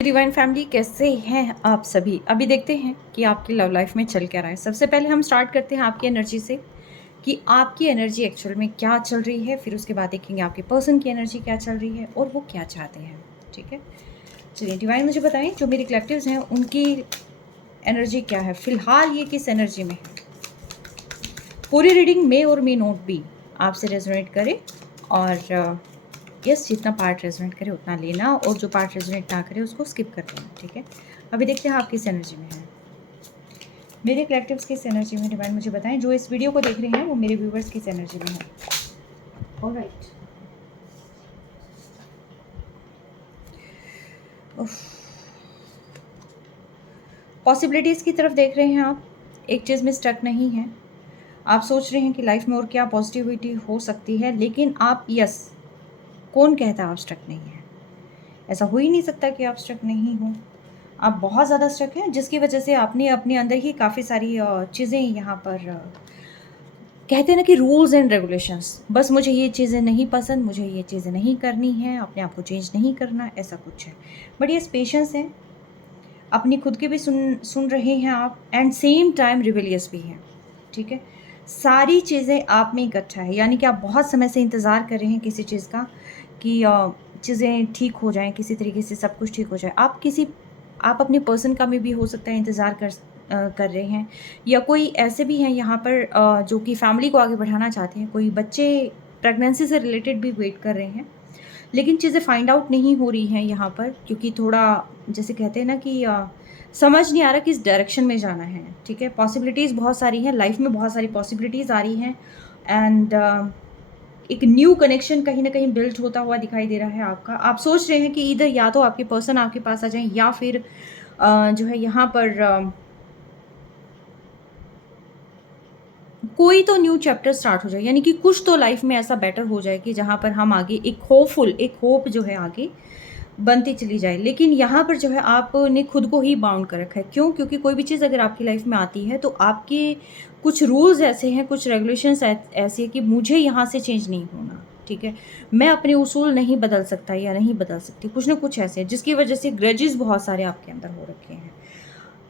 Divine family, कैसे हैं आप सभी। अभी देखते हैं कि आपकी लव लाइफ में चल क्या रहा है। सबसे पहले हम स्टार्ट करते हैं आपकी एनर्जी से कि आपकी एनर्जी एक्चुअल में क्या चल रही है। फिर उसके बाद देखेंगे आपके पर्सन की एनर्जी क्या चल रही है और वो क्या चाहते हैं। ठीक है, चलिए डिवाइन मुझे बताएं, जो मेरे कलेक्टिव्स हैं उनकी एनर्जी क्या है फिलहाल, ये किस एनर्जी में है। पूरी रीडिंग में और मे नोट भी आपसे रेजोनेट करे और यस, जितना पार्ट रेजोनेट करे उतना लेना और जो पार्ट रेजोनेट ना करे उसको स्किप कर देना। ठीक है, अभी देखते हैं आप किस एनर्जी में हैं। मेरे कलेक्टिव्स किस एनर्जी में, डिवाइन मुझे बताएं। जो इस वीडियो को देख रहे हैं वो मेरे व्यूवर्स किस एनर्जी में हैं। ऑलराइट, पॉसिबिलिटीज़ की तरफ देख रहे हैं आप। एक चीज़ में स्टक नहीं है। आप सोच रहे हैं कि लाइफ में और क्या पॉजिटिविटी हो सकती है, लेकिन आप यस, कौन कहता है आप स्टक नहीं है। ऐसा हो ही नहीं सकता कि आप स्टक नहीं हो। आप बहुत ज़्यादा स्टक हैं, जिसकी वजह से आपने अपने अंदर ही काफ़ी सारी चीज़ें यहाँ पर कहते हैं ना कि रूल्स एंड रेगुलेशंस, बस मुझे ये चीज़ें नहीं पसंद, मुझे ये चीज़ें नहीं करनी है, अपने आप को चेंज नहीं करना, ऐसा कुछ है। बट ये पेशेंस है, अपनी खुद की भी सुन रहे हैं आप, एंड सेम टाइम रिबेलियस भी हैं। ठीक है, सारी चीज़ें आप में इकट्ठा है, यानी कि आप बहुत समय से इंतज़ार कर रहे हैं किसी चीज़ का कि चीज़ें ठीक हो जाएं, किसी तरीके से सब कुछ ठीक हो जाए। आप अपने पर्सन का में भी हो सकता है इंतज़ार कर रहे हैं, या कोई ऐसे भी हैं यहाँ पर जो कि फैमिली को आगे बढ़ाना चाहते हैं। कोई बच्चे प्रेगनेंसी से रिलेटेड भी वेट कर रहे हैं, लेकिन चीज़ें फाइंड आउट नहीं हो रही हैं यहाँ पर, क्योंकि थोड़ा जैसे कहते हैं ना कि समझ नहीं आ रहा किस डायरेक्शन में जाना है। ठीक है, पॉसिबिलिटीज़ बहुत सारी हैं लाइफ में, बहुत सारी पॉसिबिलिटीज़ आ रही हैं, एंड एक न्यू कनेक्शन कहीं ना कहीं बिल्ड होता हुआ दिखाई दे रहा है आपका। आप सोच रहे हैं कि इधर या तो आपके पर्सन आपके पास आ जाएं, या फिर जो है यहाँ पर कोई तो न्यू चैप्टर स्टार्ट हो जाए, यानी कि कुछ तो लाइफ में ऐसा बेटर हो जाए कि जहाँ पर हम आगे एक होप जो है आगे बनती चली जाए। लेकिन यहाँ पर जो है आपने खुद को ही बाउंड कर रखा है। क्यों? क्योंकि कोई भी चीज़ अगर आपकी लाइफ में आती है तो आपके कुछ रूल्स ऐसे हैं, कुछ रेगुलेशंस ऐसे हैं कि मुझे यहाँ से चेंज नहीं होना। ठीक है, मैं अपने उसूल नहीं बदल सकता या नहीं बदल सकती, कुछ ना कुछ ऐसे, जिसकी वजह से ग्रजेस बहुत सारे आपके अंदर हो रखे हैं।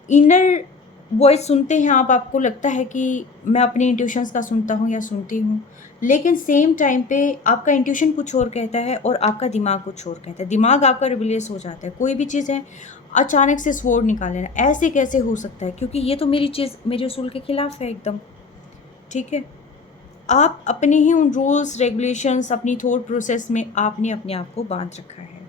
इनर वॉइस सुनते हैं आप, आपको लगता है कि मैं अपने इंट्यूशंस का सुनता हूँ या सुनती हूँ, लेकिन सेम टाइम पे आपका इंट्यूशन कुछ और कहता है और आपका दिमाग कुछ और कहता है। दिमाग आपका रिबेलियस हो जाता है। कोई भी चीज़ है, अचानक से स्वॉर्ड निकाल लेना, ऐसे कैसे हो सकता है, क्योंकि ये तो मेरी चीज़ मेरे उसूल के खिलाफ है एकदम। ठीक है, आप अपने ही उन रूल्स रेगुलेशंस, अपनी थॉट प्रोसेस में आपने अपने आप को बांध रखा है।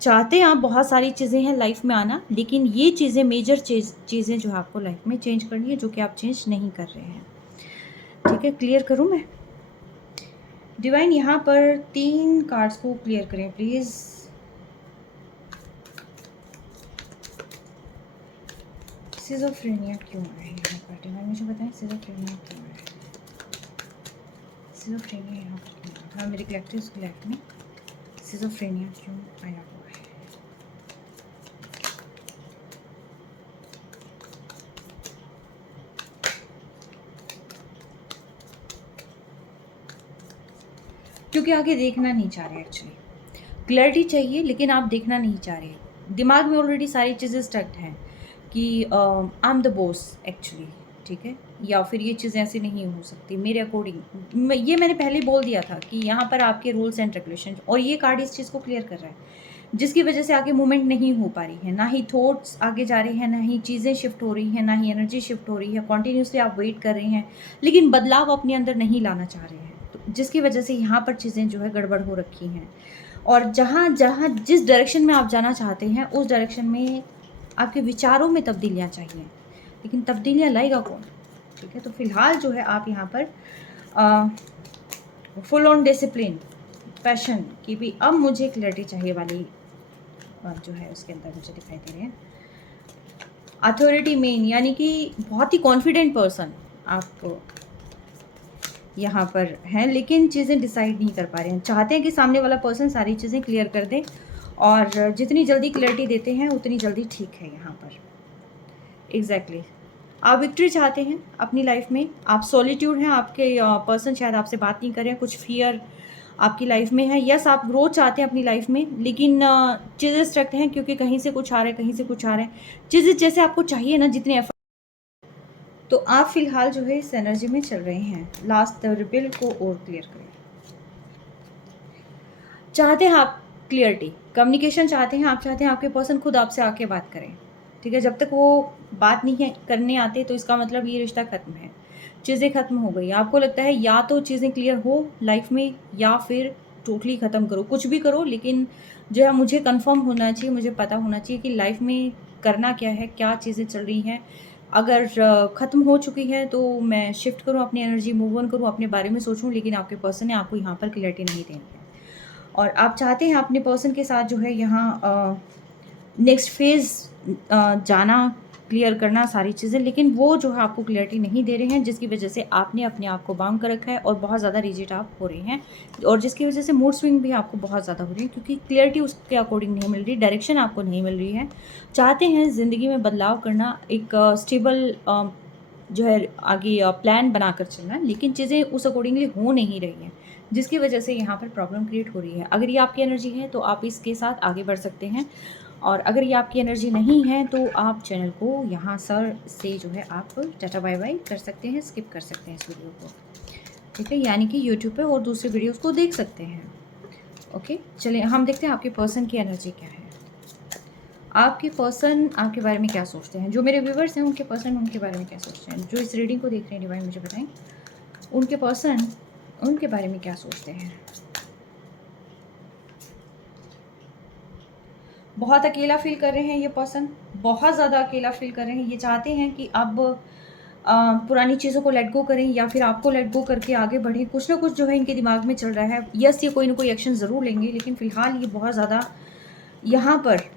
चाहते हैं आप बहुत सारी चीज़ें हैं लाइफ में आना, लेकिन ये चीज़ें मेजर चीज़ें जो है आपको लाइफ में चेंज करनी है, जो कि आप चेंज नहीं कर रहे हैं। ठीक है, क्लियर करूँ मैं। डिवाइन यहाँ पर 3 कार्ड्स को क्लियर करें प्लीज़। सिज़ोफ्रेनिया क्यों आ रहा है यहाँ पर, डिवाइन मुझे बताएं सिज़ोफ्रेनिया क्यों आ रहा है। सिज़ोफ्रेनिया यहाँ पर क्यों आ रहा है, मेरे कलेक्टिव्स की लाइफ में सिज़ोफ्रेनिया क्यों आया हुआ है। क्योंकि आगे देखना नहीं चाह रहे, एक्चुअली क्लैरिटी चाहिए लेकिन आप देखना नहीं चाह रहे। दिमाग में ऑलरेडी सारी चीज़ें स्टक्ड हैं कि I am the boss actually. ठीक है, या फिर ये चीज़ ऐसी नहीं हो सकती मेरे अकॉर्डिंग। ये मैंने पहले बोल दिया था कि यहाँ पर आपके रूल्स एंड रेगुलेशन, और ये कार्ड इस चीज़ को क्लियर कर रहा है, जिसकी वजह से आगे मूवमेंट नहीं हो पा रही है। ना ही थॉट्स आगे जा रहे हैं, ना ही चीज़ें शिफ्ट हो रही हैं, ना ही एनर्जी शिफ्ट हो रही है। कॉन्टीन्यूसली आप वेट कर रहे हैं, लेकिन बदलाव अपने अंदर नहीं लाना चाह रहे हैं, तो जिसकी वजह से यहाँ पर चीज़ें जो है गड़बड़ हो रखी हैं। और जहाँ जहाँ जिस डायरेक्शन में आप जाना चाहते हैं, उस डायरेक्शन में आपके विचारों में तब्दीलियाँ चाहिए, लेकिन तब्दीलियाँ लाएगा कौन। ठीक है, तो फिलहाल जो है आप यहाँ पर फुल ऑन डिसिप्लिन, पैशन की भी अब मुझे क्लैरिटी चाहिए वाली जो है उसके अंदर मुझे दिखाई दे रहे हैं। अथॉरिटी मेन, यानी कि बहुत ही कॉन्फिडेंट पर्सन आप यहाँ पर हैं, लेकिन चीज़ें डिसाइड नहीं कर पा रहे हैं। चाहते हैं कि सामने वाला पर्सन सारी चीज़ें क्लियर कर दे, और जितनी जल्दी क्लैरिटी देते हैं उतनी जल्दी ठीक है यहाँ पर। एग्जैक्टली, आप विक्ट्री चाहते हैं अपनी लाइफ में। आप सॉलिट्यूड हैं, आपके पर्सन शायद आपसे बात नहीं कर रहे हैं, कुछ फियर आपकी लाइफ में है। यस, आप ग्रोथ चाहते हैं अपनी लाइफ में, लेकिन चीज़ें स्ट्रक्ट हैं क्योंकि कहीं से कुछ आ रहा है, कहीं से कुछ आ रहा है। चीज़ें जैसे आपको चाहिए ना, जितने एफर्ट, तो आप फिलहाल जो है इस एनर्जी में चल रहे हैं। लास्ट रिबिल को और क्लियर करें। चाहते हैं आप क्लियरिटी, कम्युनिकेशन चाहते हैं, आप चाहते हैं आपके पर्सन खुद आपसे आके बात करें। ठीक है, जब तक वो बात नहीं है करने आते तो इसका मतलब ये रिश्ता ख़त्म है, चीज़ें ख़त्म हो गई। आपको लगता है या तो चीज़ें क्लियर हो लाइफ में, या फिर टोटली ख़त्म करो, कुछ भी करो, लेकिन जो है मुझे कंफर्म होना चाहिए, मुझे पता होना चाहिए कि लाइफ में करना क्या है, क्या चीज़ें चल रही हैं। अगर ख़त्म हो चुकी है तो मैं शिफ्ट करूँ अपनी एनर्जी, मूव ऑन करूँ, अपने बारे में सोचूँ, लेकिन आपके पर्सन ने आपको यहाँ पर क्लैरिटी नहीं देनी है। और आप चाहते हैं अपने पर्सन के साथ जो है यहाँ नेक्स्ट फेज़ जाना, क्लियर करना सारी चीज़ें, लेकिन वो जो है आपको क्लैरिटी नहीं दे रहे हैं, जिसकी वजह से आपने अपने आप को बाउंड कर रखा है और बहुत ज़्यादा रिजिड आप हो रहे हैं, और जिसकी वजह से मूड स्विंग भी आपको बहुत ज़्यादा हो रही है, क्योंकि क्लैरिटी उसके अकॉर्डिंग नहीं मिल रही, डायरेक्शन आपको नहीं मिल रही है। चाहते हैं ज़िंदगी में बदलाव करना, एक स्टेबल जो है आगे प्लान बनाकर चलना, लेकिन चीज़ें उस अकॉर्डिंगली हो नहीं रही हैं, जिसकी वजह से यहाँ पर प्रॉब्लम क्रिएट हो रही है। अगर ये आपकी एनर्जी है तो आप इसके साथ आगे बढ़ सकते हैं, और अगर ये आपकी एनर्जी नहीं है तो आप चैनल को यहाँ सर से जो है आप टाटा बाय बाय कर सकते हैं, स्किप कर सकते हैं इस वीडियो को। ठीक है, यानी कि यूट्यूब पे और दूसरे वीडियोस को देख सकते हैं। ओके, चलिए हम देखते हैं आपके पर्सन की एनर्जी क्या है। आपके पर्सन आपके बारे में क्या सोचते हैं, जो मेरे व्यूवर्स हैं उनके पर्सन उनके बारे में क्या सोचते हैं, जो इस रीडिंग को देख रहे हैं डिवाइन मुझे बताएं, उनके पर्सन उनके बारे में क्या सोचते हैं। बहुत अकेला फील कर रहे हैं ये पर्सन, बहुत ज़्यादा अकेला फील कर रहे हैं। ये चाहते हैं कि अब पुरानी चीज़ों को लेट गो करें, या फिर आपको लेट गो करके आगे बढ़ें। कुछ ना कुछ जो है इनके दिमाग में चल रहा है। यस, ये कोई ना कोई एक्शन ज़रूर लेंगे, लेकिन फ़िलहाल ये बहुत ज़्यादा यहाँ पर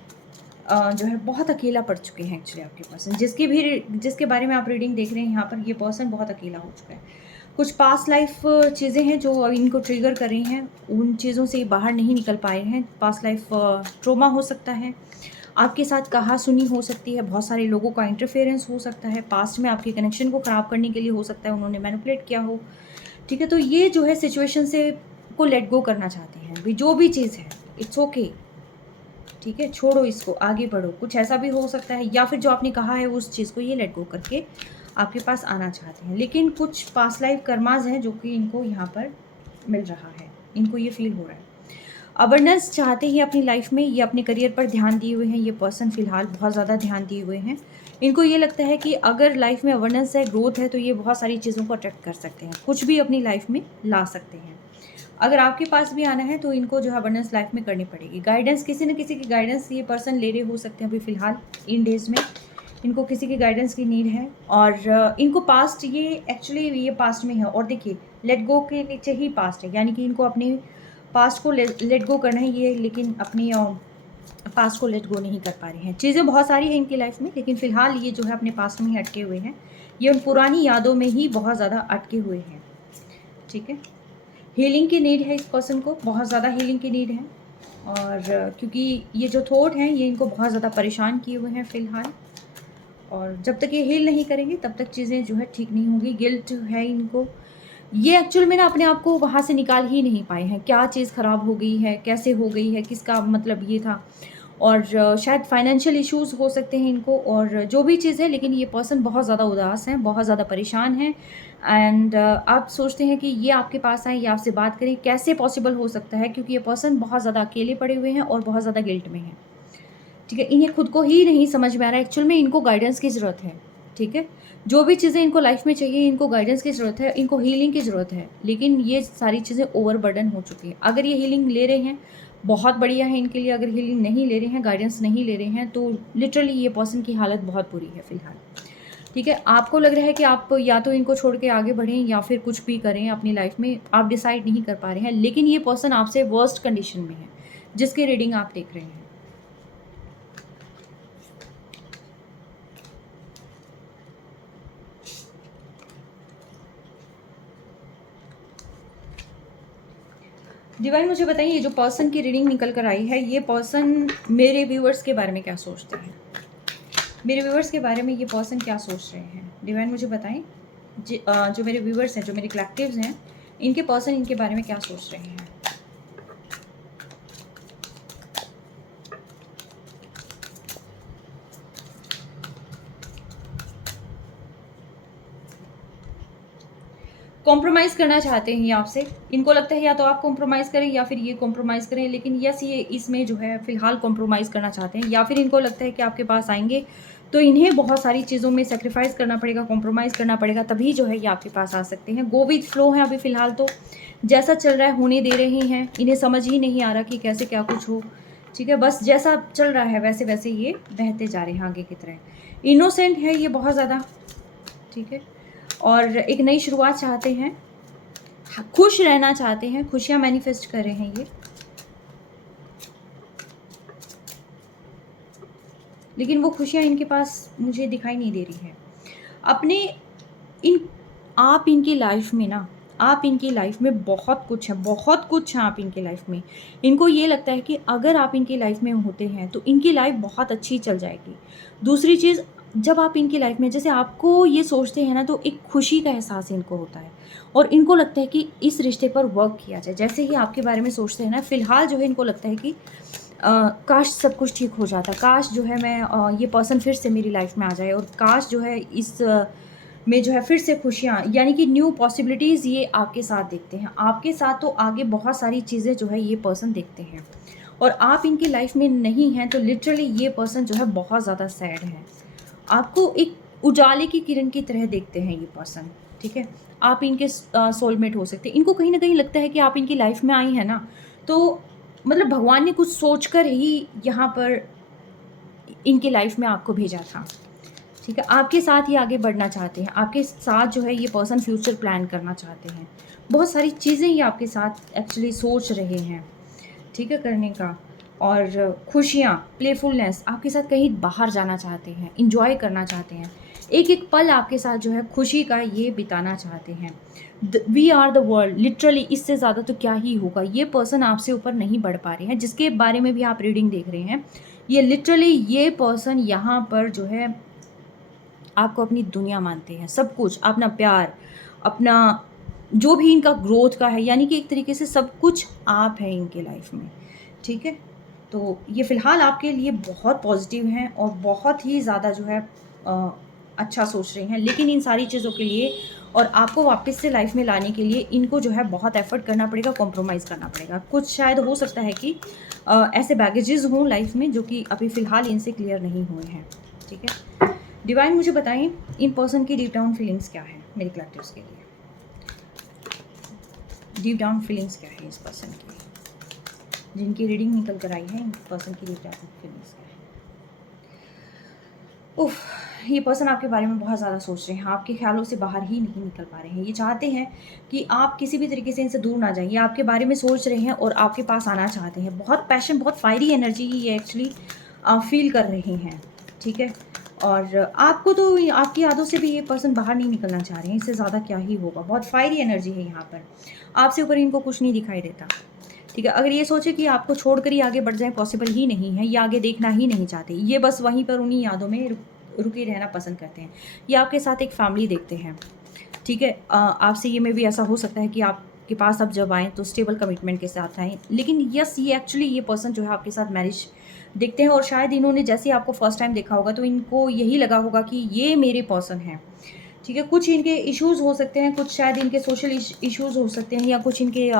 जो है बहुत अकेला पड़ चुके हैं एक्चुअली आपके पर्सन। जिसके बारे में आप रीडिंग देख रहे हैं यहाँ पर, ये पर्सन बहुत अकेला हो चुका है। कुछ पास्ट लाइफ चीज़ें हैं जो इनको ट्रिगर कर रही हैं, उन चीज़ों से बाहर नहीं निकल पाए हैं। पास्ट लाइफ ट्रॉमा हो सकता है, आपके साथ कहा सुनी हो सकती है, बहुत सारे लोगों का इंटरफेरेंस हो सकता है, पास्ट में आपके कनेक्शन को ख़राब करने के लिए हो सकता है उन्होंने मैनिपुलेट किया हो। ठीक है, तो ये जो है सिचुएशन से को लेट गो करना चाहते हैं। भाई जो भी चीज़ है इट्स ओके, ठीक है, छोड़ो इसको, आगे बढ़ो। कुछ ऐसा भी हो सकता है, या फिर जो आपने कहा है उस चीज़ को ये लेट गो करके आपके पास आना चाहते हैं। लेकिन कुछ पास्ट लाइफ कर्माज हैं जो कि इनको यहाँ पर मिल रहा है, इनको ये फील हो रहा है। अबंडेंस चाहते ही अपनी लाइफ में, ये अपने करियर पर ध्यान दिए हुए हैं। ये पर्सन फिलहाल बहुत ज़्यादा ध्यान दिए हुए हैं। इनको ये लगता है कि अगर लाइफ में अबंडेंस है, ग्रोथ है, तो ये बहुत सारी चीज़ों को अट्रैक्ट कर सकते हैं, कुछ भी अपनी लाइफ में ला सकते हैं। अगर आपके पास भी आना है तो इनको जो है अबंडेंस लाइफ में करनी पड़ेगी। गाइडेंस, किसी न किसी की गाइडेंस ये पर्सन ले रहे हो सकते हैं अभी फ़िलहाल इन डेज़ में। इनको किसी की गाइडेंस की नीड है, और इनको पास्ट, ये एक्चुअली ये पास्ट में है, और देखिए लेट गो के नीचे ही पास्ट है, यानी कि इनको अपने पास्ट को लेट गो करना है ये, लेकिन अपनी पास्ट को लेट गो नहीं कर पा रहे हैं। चीज़ें बहुत सारी हैं इनकी लाइफ में, लेकिन फ़िलहाल ये जो है अपने पास्ट में ही अटके हुए हैं। ये उन पुरानी यादों में ही बहुत ज़्यादा अटके हुए हैं। ठीक है, हीलिंग की नीड है इस पर्सन को, बहुत ज़्यादा हीलिंग की नीड है। और क्योंकि ये जो थॉट हैं ये इनको बहुत ज़्यादा परेशान किए हुए हैं फ़िलहाल, और जब तक ये हील नहीं करेंगे तब तक चीज़ें जो है ठीक नहीं होंगी। गिल्ट है इनको, ये एक्चुअल में ना अपने आप को वहाँ से निकाल ही नहीं पाए हैं। क्या चीज़ ख़राब हो गई है, कैसे हो गई है, किसका मतलब ये था, और शायद फाइनेंशियल इश्यूज़ हो सकते हैं इनको, और जो भी चीज़ है, लेकिन ये पर्सन बहुत ज़्यादा उदास हैं, बहुत ज़्यादा परेशान हैं। एंड आप सोचते हैं कि ये आपके पास आएँ, ये आपसे बात करें, कैसे पॉसिबल हो सकता है, क्योंकि ये पर्सन बहुत ज़्यादा अकेले पड़े हुए हैं और बहुत ज़्यादा गिल्ट में हैं। ठीक है, इन्हें खुद को ही नहीं समझ में आ रहा है, एक्चुअल में इनको गाइडेंस की ज़रूरत है। ठीक है, जो भी चीज़ें इनको लाइफ में चाहिए, इनको गाइडेंस की ज़रूरत है, इनको हीलिंग की ज़रूरत है, लेकिन ये सारी चीज़ें ओवरबर्डन हो चुकी हैं। अगर ये हीलिंग ले रहे हैं, बहुत बढ़िया है इनके लिए। अगर हीलिंग नहीं ले रहे हैं, गाइडेंस नहीं ले रहे हैं, तो लिटरली ये पर्सन की हालत बहुत बुरी है फ़िलहाल। ठीक है, आपको लग रहा है कि आप या तो इनको छोड़ के आगे बढ़ें या फिर कुछ भी करें अपनी लाइफ में, आप डिसाइड नहीं कर पा रहे हैं, लेकिन ये पर्सन आपसे वर्स्ट कंडीशन में है, जिसकी रीडिंग आप देख रहे हैं। डिवाइन मुझे बताइए, ये जो पर्सन की रीडिंग निकल कर आई है, ये पर्सन मेरे व्यूअर्स के बारे में क्या सोचते हैं, मेरे व्यूअर्स के बारे में ये पर्सन क्या सोच रहे हैं, डिवाइन मुझे बताएं। जो मेरे व्यूअर्स हैं, जो मेरे कलेक्टिव्स हैं, इनके पर्सन इनके बारे में क्या सोच रहे हैं। कॉम्प्रोमाइज़ करना चाहते हैं ये आपसे। इनको लगता है या तो आप कॉम्प्रोमाइज़ करें या फिर ये कॉम्प्रोमाइज़ करें, लेकिन यस ये इसमें जो है फ़िलहाल कॉम्प्रोमाइज़ करना चाहते हैं, या फिर इनको लगता है कि आपके पास आएँगे तो इन्हें बहुत सारी चीज़ों में सैक्रिफ़ाइस करना पड़ेगा, कॉम्प्रोमाइज़ करना पड़ेगा, तभी जो है ये आपके पास आ सकते हैं। गो विथ फ्लो हैं अभी फ़िलहाल तो, जैसा चल रहा है होने दे रहे हैं। इन्हें समझ ही नहीं आ रहा कि कैसे क्या कुछ हो, ठीक है? बस जैसा चल रहा है वैसे-वैसे ये बहते जा रहे हैं आगे की तरह। इनोसेंट है ये बहुत ज़्यादा, ठीक है? और एक नई शुरुआत चाहते हैं, खुश रहना चाहते हैं, खुशियाँ मैनिफेस्ट कर रहे हैं ये। लेकिन वो खुशियाँ इनके पास मुझे दिखाई नहीं दे रही है। अपने इन आप इनकी लाइफ़ में ना, आप इनकी लाइफ़ में बहुत कुछ है, बहुत कुछ है आप इनकी लाइफ़ में। इनको ये लगता है कि अगर आप इनकी लाइफ़ में होते हैं, तो इनकी लाइफ़ बहुत अच्छी चल जाएगी। दूसरी चीज़, जब आप इनकी लाइफ़ में जैसे आपको ये सोचते हैं ना, तो एक खुशी का एहसास इनको होता है और इनको लगता है कि इस रिश्ते पर वर्क किया जाए। जैसे ही आपके बारे में सोचते हैं ना, फ़िलहाल जो है इनको लगता है कि काश सब कुछ ठीक हो जाता, काश जो है मैं ये पर्सन फिर से मेरी लाइफ़ में आ जाए, और काश जो है इस में जो है फिर से खुशियाँ, यानी कि न्यू पॉसिबिलिटीज़ ये आपके साथ देखते हैं। आपके साथ तो आगे बहुत सारी चीज़ें जो है ये पर्सन देखते हैं, और आप इनकी लाइफ़ में नहीं हैं, तो लिटरली ये पर्सन जो है बहुत ज़्यादा सैड है। आपको एक उजाले की किरण की तरह देखते हैं ये पर्सन, ठीक है? आप इनके सोलमेट हो सकते हैं। इनको कहीं न कहीं लगता है कि आप इनकी लाइफ़ में आई हैं ना, तो मतलब भगवान ने कुछ सोचकर ही यहाँ पर इनकी लाइफ़ में आपको भेजा था। ठीक है? आपके साथ ही आगे बढ़ना चाहते हैं, आपके साथ जो है ये पर्सन फ्यूचर प्लान करना चाहते हैं। बहुत सारी चीज़ें ये आपके साथ एक्चुअली सोच रहे हैं, ठीक है, करने का। और खुशियाँ, प्लेफुलनेस, आपके साथ कहीं बाहर जाना चाहते हैं, एन्जॉय करना चाहते हैं। एक-एक पल आपके साथ जो है खुशी का ये बिताना चाहते हैं। We are the world, literally इससे ज़्यादा तो क्या ही होगा। ये पर्सन आपसे ऊपर नहीं बढ़ पा रहे हैं, जिसके बारे में भी आप रीडिंग देख रहे हैं। ये लिटरली ये पर्सन यहाँ पर जो है आपको अपनी दुनिया मानते हैं, सब कुछ, अपना प्यार, अपना जो भी इनका ग्रोथ का है, यानी कि एक तरीके से सब कुछ आप हैं इनके लाइफ में, ठीक है? तो ये फ़िलहाल आपके लिए बहुत पॉज़िटिव हैं और बहुत ही ज़्यादा जो है अ, अच्छा सोच रहे हैं। लेकिन इन सारी चीज़ों के लिए और आपको वापस से लाइफ में लाने के लिए इनको जो है बहुत एफ़र्ट करना पड़ेगा, कॉम्प्रोमाइज़ करना पड़ेगा। कुछ शायद हो सकता है कि ऐसे बैगेजेज़ हों लाइफ में जो कि अभी फ़िलहाल इनसे क्लियर नहीं हुए हैं, ठीक है? डिवाइन मुझे बताएँ इन पर्सन की डीप डाउन फीलिंग्स क्या हैं मेरे कलेक्टिव्स के लिए? डीप डाउन फीलिंग्स क्या है इस पर्सन की? जिनकी रीडिंग निकल कर आई है, इन पर्सन की डीप डाउन फीलिंग्स क्या है? उफ़! ये पर्सन आपके बारे में बहुत ज़्यादा सोच रहे हैं, आपके ख़्यालों से बाहर ही नहीं निकल पा रहे हैं। ये चाहते हैं कि आप किसी भी तरीके से इनसे दूर ना जाएँ। ये आपके बारे में सोच रहे हैं और आपके पास आना चाहते हैं। बहुत पैशन, बहुत फ़ायरी एनर्जी ये एक्चुअली फ़ील कर रहे हैं, ठीक है? और आपको तो आपकी यादों से भी ये पर्सन बाहर नहीं निकलना चाह रहे हैं, इससे ज़्यादा क्या ही होगा। बहुत फ़ायरी एनर्जी है यहाँ पर। आपसे ऊपर इनको कुछ नहीं दिखाई देता, ठीक है? अगर ये सोचे कि आपको छोड़कर ही आगे बढ़ जाएँ, पॉसिबल ही नहीं है। ये आगे देखना ही नहीं चाहते। ये बस वहीं पर उन्हीं यादों में रुके रहना पसंद करते हैं। ये आपके साथ एक फैमिली देखते हैं, ठीक है? आपसे ये में भी ऐसा हो सकता है कि आपके पास अब जब आएँ तो स्टेबल कमिटमेंट के साथ आएँ। लेकिन यस, ये एक्चुअली ये पर्सन जो है आपके साथ मैरिज देखते हैं, और शायद इन्होंने जैसे ही आपको फर्स्ट टाइम देखा होगा तो इनको यही लगा होगा कि ये मेरे पर्सन हैं, ठीक है? कुछ इनके इश्यूज़ हो सकते हैं, कुछ शायद इनके सोशल इश्यूज़ हो सकते हैं, या कुछ इनके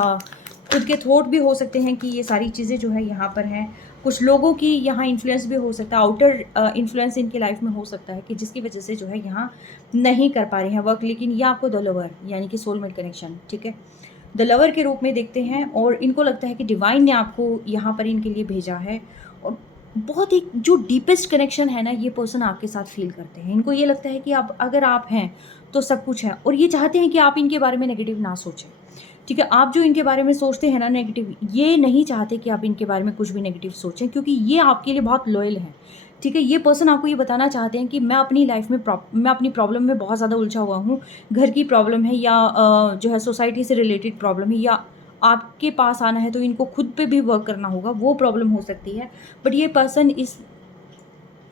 खुद के थॉट भी हो सकते हैं कि ये सारी चीज़ें जो है यहाँ पर हैं। कुछ लोगों की यहाँ इन्फ्लुएंस भी हो सकता है, आउटर इन्फ्लुएंस इनकी लाइफ में हो सकता है कि जिसकी वजह से जो है यहाँ नहीं कर पा रहे हैं वर्क। लेकिन ये आपको द लवर यानी कि सोलमेट कनेक्शन, ठीक है, द लवर के रूप में देखते हैं, और इनको लगता है कि डिवाइन ने आपको यहाँ पर इनके लिए भेजा है। और बहुत ही जो डीपेस्ट कनेक्शन है ना, ये पर्सन आपके साथ फील करते हैं। इनको ये लगता है कि आप अगर आप हैं तो सब कुछ है, और ये चाहते हैं कि आप इनके बारे में नेगेटिव ना सोचें, ठीक है? आप जो इनके बारे में सोचते हैं ना नेगेटिव, ये नहीं चाहते कि आप इनके बारे में कुछ भी नेगेटिव सोचें, क्योंकि ये आपके लिए बहुत लॉयल हैं, ठीक है? ये पर्सन आपको ये बताना चाहते हैं कि मैं अपनी लाइफ में मैं अपनी प्रॉब्लम में बहुत ज़्यादा उलझा हुआ हूँ। घर की प्रॉब्लम है, या जो है सोसाइटी से रिलेटेड प्रॉब्लम है, या आपके पास आना है तो इनको खुद पे भी वर्क करना होगा, वो प्रॉब्लम हो सकती है। बट ये पर्सन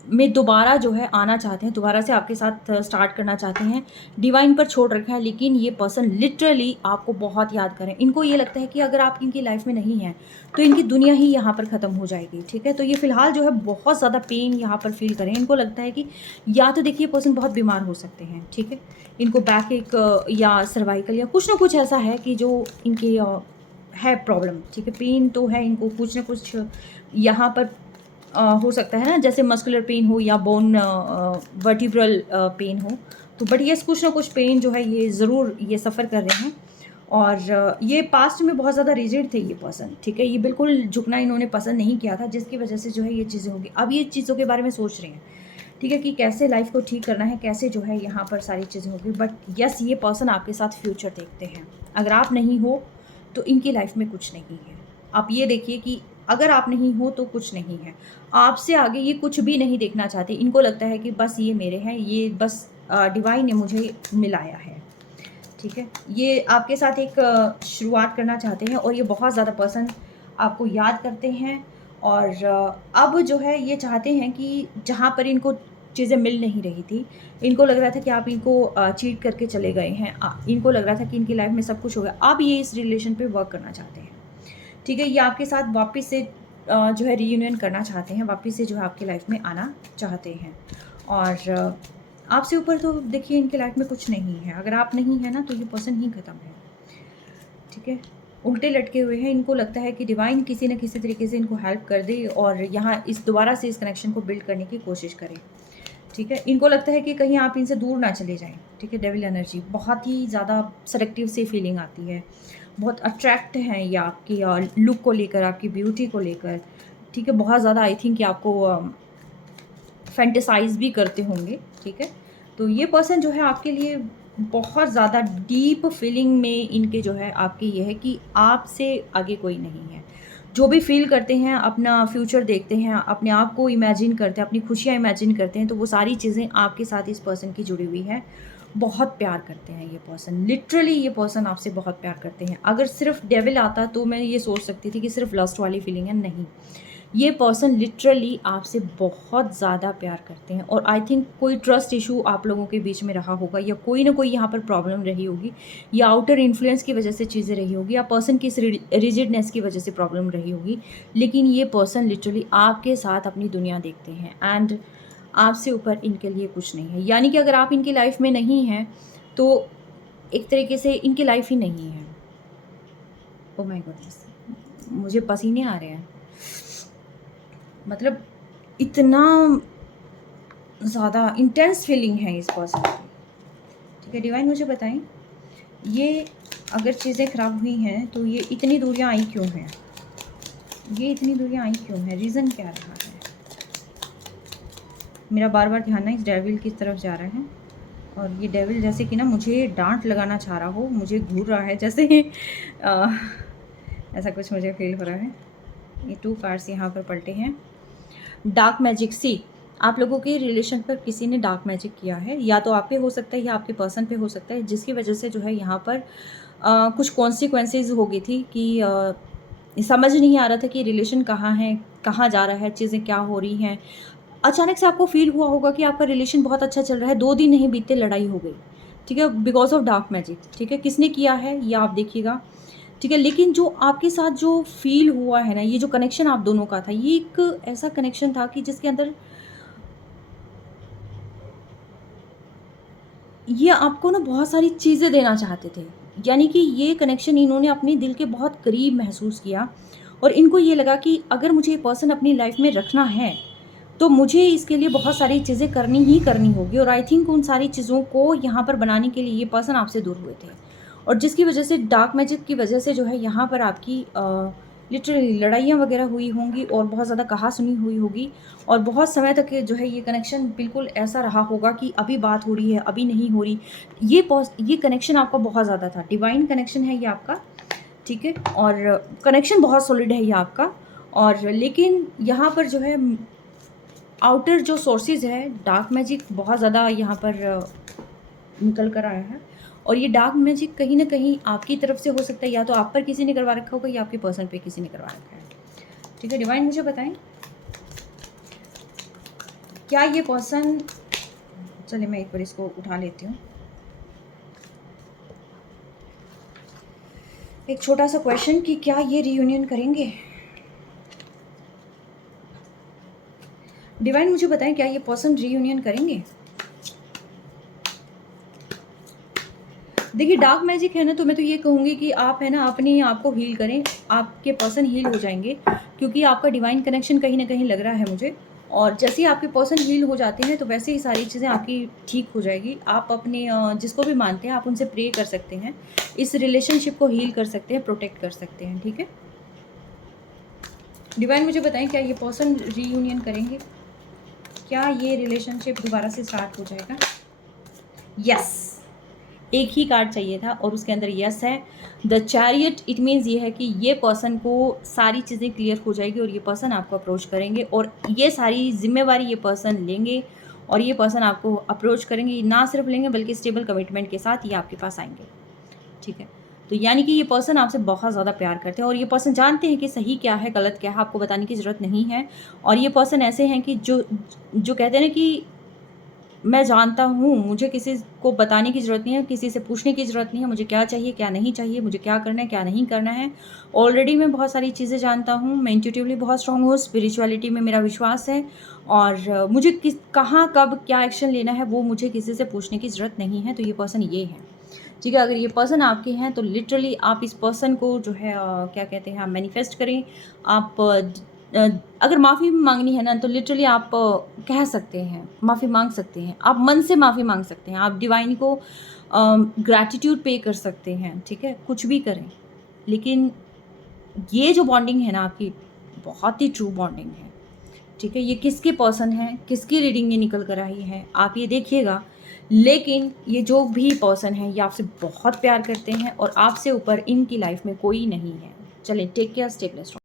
में दोबारा जो है आना चाहते हैं, दोबारा से आपके साथ स्टार्ट करना चाहते हैं। डिवाइन पर छोड़ रखा है, लेकिन ये पर्सन लिटरली आपको बहुत याद करें। इनको ये लगता है कि अगर आप इनकी लाइफ में नहीं हैं तो इनकी दुनिया ही यहाँ पर ख़त्म हो जाएगी, ठीक है। तो ये फ़िलहाल जो है बहुत ज़्यादा पेन यहाँ पर फील करें। इनको लगता है कि या तो देखिए पर्सन बहुत बीमार हो सकते हैं, ठीक है। इनको बैक एक या सर्वाइकल या कुछ ना कुछ ऐसा है कि जो इनके है प्रॉब्लम, ठीक है। पेन तो है इनको कुछ ना कुछ यहाँ पर हो सकता है ना, जैसे मस्कुलर पेन हो या बोन वर्टिब्रल पेन हो। तो बट ये कुछ ना कुछ पेन जो है ये ज़रूर ये सफ़र कर रहे हैं। और ये पास्ट में बहुत ज़्यादा रिजिड थे ये पर्सन, ठीक है। ये बिल्कुल झुकना इन्होंने पसंद नहीं किया था, जिसकी वजह से जो है ये चीज़ें होगी। अब ये चीज़ों के बारे में सोच रहे हैं, ठीक है, कि कैसे लाइफ को ठीक करना है, कैसे जो है यहाँ पर सारी चीज़ें होगी। बट यस, ये पर्सन आपके साथ फ्यूचर देखते हैं। अगर आप नहीं हो तो इनकी लाइफ में कुछ नहीं है। आप ये देखिए कि अगर आप नहीं हो तो कुछ नहीं है। आपसे आगे ये कुछ भी नहीं देखना चाहते। इनको लगता है कि बस ये मेरे हैं, ये बस डिवाइन ने मुझे मिलाया है, ठीक है। ये आपके साथ एक शुरुआत करना चाहते हैं और ये बहुत ज़्यादा पर्सन आपको याद करते हैं। और अब जो है ये चाहते हैं कि जहाँ पर इनको चीज़ें मिल नहीं रही थी, इनको लग रहा था कि आप इनको चीट करके चले गए हैं। इनको लग रहा था कि इनकी लाइफ में सब कुछ हो गया। अब ये इस रिलेशन पे वर्क करना चाहते हैं, ठीक है। ये आपके साथ वापस से जो है रीयूनियन करना चाहते हैं, वापस से जो है आपकी लाइफ में आना चाहते हैं। और आपसे ऊपर तो देखिए इनके लाइफ में कुछ नहीं है। अगर आप नहीं है ना तो ये पर्सन ही ख़त्म है, ठीक है। उल्टे लटके हुए हैं। इनको लगता है कि डिवाइन किसी न किसी तरीके से इनको हेल्प कर दे और यहाँ इस दोबारा से इस कनेक्शन को बिल्ड करने की कोशिश करें, ठीक है। इनको लगता है कि कहीं आप इनसे दूर ना चले जाएं, ठीक है। डेविल एनर्जी बहुत ही ज़्यादा सेलेक्टिव सी फीलिंग आती है। बहुत अट्रैक्ट हैं ये आपकी लुक को लेकर, आपकी ब्यूटी को लेकर, ठीक है। बहुत ज़्यादा आई थिंक कि आपको फैंटेसाइज़ भी करते होंगे, ठीक है। तो ये पर्सन जो है आपके लिए बहुत ज़्यादा डीप फीलिंग में इनके जो है आपके ये है कि आपसे आगे कोई नहीं है। जो भी फ़ील करते हैं, अपना फ्यूचर देखते हैं, अपने आप को इमेजिन करते हैं, अपनी खुशियाँ इमेजिन करते हैं, तो वो सारी चीज़ें आपके साथ इस पर्सन की जुड़ी हुई है। बहुत प्यार करते हैं ये पर्सन, लिटरली ये पर्सन आपसे बहुत प्यार करते हैं। अगर सिर्फ डेविल आता तो मैं ये सोच सकती थी कि सिर्फ लस्ट वाली फीलिंग है, नहीं। ये पर्सन लिटरली आपसे बहुत ज़्यादा प्यार करते हैं। और आई थिंक कोई ट्रस्ट इशू आप लोगों के बीच में रहा होगा, या कोई ना कोई यहाँ पर प्रॉब्लम रही होगी, या आउटर इन्फ्लुएंस की वजह से चीज़ें रही होगी, या पर्सन की इस रिजिडनेस की वजह से प्रॉब्लम रही होगी। लेकिन ये पर्सन लिटरली आपके साथ अपनी दुनिया देखते हैं एंड आपसे ऊपर इनके लिए कुछ नहीं है। यानी कि अगर आप इनकी लाइफ में नहीं हैं तो एक तरीके से इनकी लाइफ ही नहीं है। ओह माय गॉडनेस, मुझे पसीने आ रहे हैं। मतलब इतना ज़्यादा इंटेंस फीलिंग है इस पर्सन की, ठीक है। डिवाइन मुझे बताएं, ये अगर चीज़ें ख़राब हुई हैं तो ये इतनी दूरियां आई क्यों हैं? ये इतनी दूरियां आई क्यों हैं? रीज़न क्या रहा है? मेरा बार बार ध्यान ना इस डेविल की तरफ जा रहा है। और ये डेविल जैसे कि ना मुझे डांट लगाना चाह रहा हो, मुझे घूर रहा है जैसे ऐसा कुछ मुझे फील हो रहा है। ये 2 कार्ड्स यहाँ पर पलटे हैं। डार्क मैजिक, सी आप लोगों के रिलेशन पर किसी ने डार्क मैजिक किया है, या तो आप पे हो सकता है या आपके पर्सन पे हो सकता है, जिसकी वजह से जो है यहाँ पर कुछ कॉन्सिक्वेंसेज हो गई थी कि समझ नहीं आ रहा था कि रिलेशन कहाँ है, कहाँ जा रहा है, चीज़ें क्या हो रही हैं। अचानक से आपको फील हुआ होगा कि आपका रिलेशन बहुत अच्छा चल रहा है, 2 दिन नहीं बीते लड़ाई हो गई, ठीक है, बिकॉज ऑफ डार्क मैजिक, ठीक है। किसने किया है ये आप देखिएगा, ठीक है। लेकिन जो आपके साथ जो फील हुआ है ना, ये जो कनेक्शन आप दोनों का था, ये एक ऐसा कनेक्शन था कि जिसके अंदर ये आपको ना बहुत सारी चीज़ें देना चाहते थे। यानी कि ये कनेक्शन इन्होंने अपने दिल के बहुत करीब महसूस किया और इनको ये लगा कि अगर मुझे ये पर्सन अपनी लाइफ में रखना है तो मुझे इसके लिए बहुत सारी चीज़ें करनी ही करनी होगी। और आई थिंक उन सारी चीज़ों को यहाँ पर बनाने के लिए ये पर्सन आपसे दूर हुए थे, और जिसकी वजह से डार्क मैजिक की वजह से जो है यहाँ पर आपकी लिटरली लड़ाइयाँ वगैरह हुई होंगी और बहुत ज़्यादा कहा-सुनी हुई होगी। और बहुत समय तक जो है ये कनेक्शन बिल्कुल ऐसा रहा होगा कि अभी बात हो रही है, अभी नहीं हो रही। ये कनेक्शन आपका बहुत ज़्यादा था, डिवाइन कनेक्शन है ये आपका, ठीक है। और कनेक्शन बहुत सॉलिड है ये आपका। और लेकिन यहाँ पर जो है आउटर जो सोर्सेज़ है, डार्क मैजिक बहुत ज़्यादा यहाँ पर निकल कर आया है। और ये डार्क मैजिक कहीं न कहीं आपकी तरफ से हो सकता है, या तो आप पर किसी ने करवा रखा होगा या आपके पर्सन पे किसी ने करवा रखा है, ठीक है। डिवाइन मुझे बताएं, क्या ये पर्सन, चलिए मैं एक बार इसको उठा लेती हूँ। एक छोटा सा क्वेश्चन कि क्या ये रीयूनियन करेंगे? डिवाइन मुझे बताएं, क्या ये पर्सन रीयूनियन करेंगे? देखिए डार्क मैजिक है ना, तो मैं तो ये कहूँगी कि आप है ना अपने आप को हील करें, आपके पर्सन हील हो जाएंगे, क्योंकि आपका डिवाइन कनेक्शन कहीं ना कहीं लग रहा है मुझे। और जैसे ही आपके पर्सन हील हो जाते हैं तो वैसे ही सारी चीज़ें आपकी ठीक हो जाएगी। आप अपने जिसको भी मानते हैं आप उनसे प्रे कर सकते हैं, इस रिलेशनशिप को हील कर सकते हैं, प्रोटेक्ट कर सकते हैं, ठीक है। डिवाइन मुझे बताएं, क्या ये पर्सन रीयूनियन करेंगे? क्या ये रिलेशनशिप दोबारा से स्टार्ट हो जाएगा? यस, एक ही कार्ड चाहिए था और उसके अंदर यस है। द चैरियट, इट मीन्स ये है कि ये पर्सन को सारी चीज़ें क्लियर हो जाएगी और ये पर्सन आपको अप्रोच करेंगे और ये सारी जिम्मेवारी ये पर्सन लेंगे और ये पर्सन आपको अप्रोच करेंगे। ना सिर्फ लेंगे बल्कि स्टेबल कमिटमेंट के साथ ये आपके पास आएंगे, ठीक है। तो यानी कि ये पर्सन आपसे बहुत ज़्यादा प्यार करते हैं और ये पर्सन जानते हैं कि सही क्या है गलत क्या है, आपको बताने की ज़रूरत नहीं है। और ये पर्सन ऐसे हैं कि जो जो कहते हैं ना कि मैं जानता हूँ, मुझे किसी को बताने की ज़रूरत नहीं है, किसी से पूछने की ज़रूरत नहीं है, मुझे क्या चाहिए, क्या नहीं चाहिए, मुझे क्या करना है, क्या नहीं करना है। ऑलरेडी मैं बहुत सारी चीज़ें जानता हूँ, मैं इंट्यूटिवली बहुत स्ट्रॉन्ग हूँ, स्पिरिचुअलिटी में मेरा विश्वास है और मुझे किस कहाँ कब क्या एक्शन लेना है वो मुझे किसी से पूछने की ज़रूरत नहीं है। तो ये पर्सन ये है, ठीक है। अगर ये पर्सन आपके हैं तो लिटरली आप इस पर्सन को जो है क्या कहते हैं, आप मैनिफेस्ट करें। आप अगर माफ़ी मांगनी है ना तो लिटरली आप कह सकते हैं, माफ़ी मांग सकते हैं, आप मन से माफ़ी मांग सकते हैं, आप डिवाइन को ग्रैटिट्यूड पे कर सकते हैं, ठीक है। कुछ भी करें, लेकिन ये जो बॉन्डिंग है ना आपकी, बहुत ही ट्रू बॉन्डिंग है, ठीक है। ये किसके पर्सन है, किसकी रीडिंग ये निकल कर आई है आप ये देखिएगा। लेकिन ये जो भी पर्सन है ये आपसे बहुत प्यार करते हैं और आपसे ऊपर इनकी लाइफ में कोई नहीं है। चलिए, टेक केयर, स्टे ब्लेस्ड।